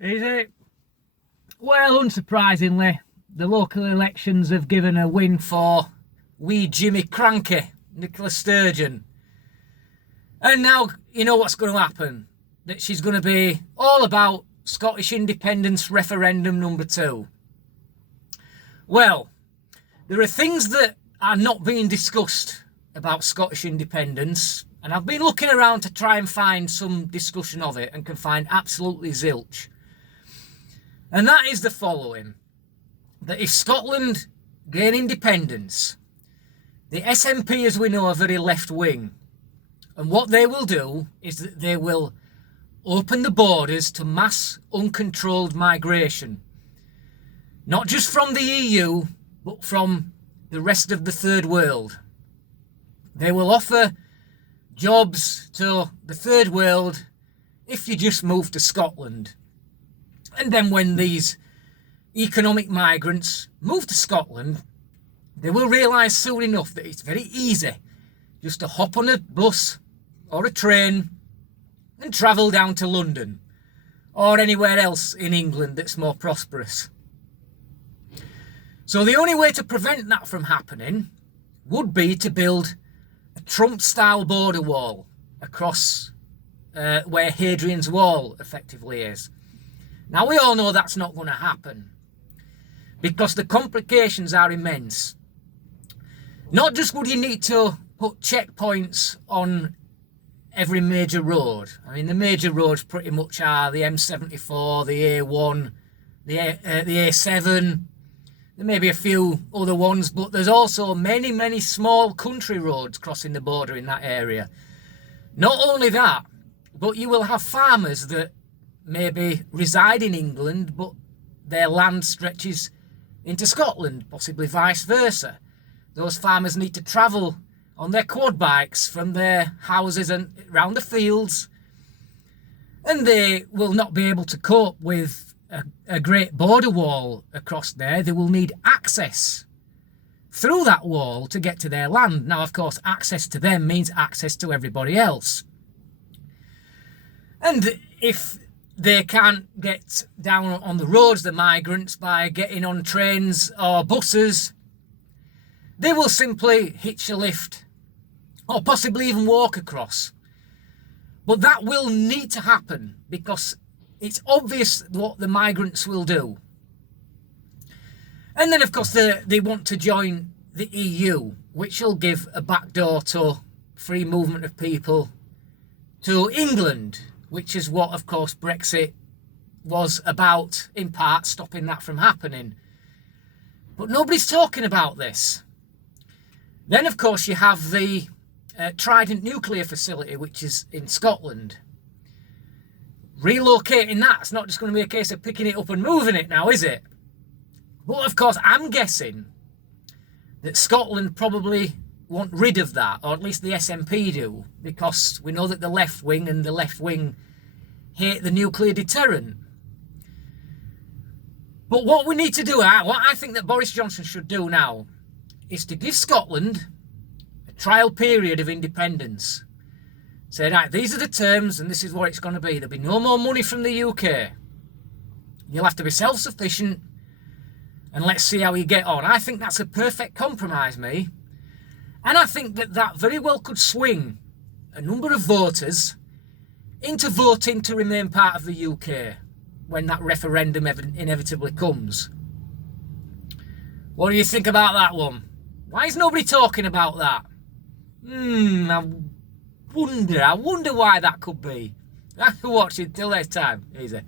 Is it? Well, unsurprisingly, the local elections have given a win for wee Jimmy Cranky, Nicola Sturgeon. And now you know what's going to happen. That she's going to be all about Scottish independence referendum number 2. Well, there are things that are not being discussed about Scottish independence, and I've been looking around to try and find some discussion of it and can find absolutely zilch. And that is the following: that if Scotland gain independence, the SNP, as we know, are very left-wing, and what they will do is that they will open the borders to mass uncontrolled migration, not just from the EU, but from the rest of the third world. They will offer jobs to the third world if you just move to Scotland. And then when these economic migrants move to Scotland, they will realise soon enough that it's very easy just to hop on a bus or a train and travel down to London or anywhere else in England that's more prosperous. So the only way to prevent that from happening would be to build a Trump-style border wall across where Hadrian's Wall effectively is. Now, we all know that's not going to happen because the complications are immense. Not just would you need to put checkpoints on every major road. I mean, the major roads pretty much are the M74, the A1, the A7. There may be a few other ones, but there's also many, many small country roads crossing the border in that area. Not only that, but you will have farmers that maybe reside in England, but their land stretches into Scotland, possibly vice versa. Those farmers need to travel on their quad bikes from their houses and around the fields, and they will not be able to cope with a great border wall across there. They will need access through that wall to get to their land. Now, of course, access to them means access to everybody else. And if they can't get down on the roads, the migrants, by getting on trains or buses, they will simply hitch a lift or possibly even walk across. But that will need to happen because it's obvious what the migrants will do. And then, of course, they want to join the EU, which will give a backdoor to free movement of people to England, which is what, of course, Brexit was about, in part, stopping that from happening. But nobody's talking about this. Then, of course, you have the Trident nuclear facility, which is in Scotland. Relocating that's not just going to be a case of picking it up and moving it now, is it? But, of course, I'm guessing that Scotland probably want rid of that, or at least the SNP do, because we know that the left wing and the left wing hate the nuclear deterrent. But what we need to do, what I think that Boris Johnson should do now, is to give Scotland a trial period of independence. Say, right, these are the terms and this is what it's going to be. There'll be no more money from the UK. You'll have to be self-sufficient, and let's see how you get on. I think that's a perfect compromise, me. And I think that that very well could swing a number of voters into voting to remain part of the UK when that referendum inevitably comes. What do you think about that one? Why is nobody talking about that? I wonder why that could be. I can watch it till next time. Easy.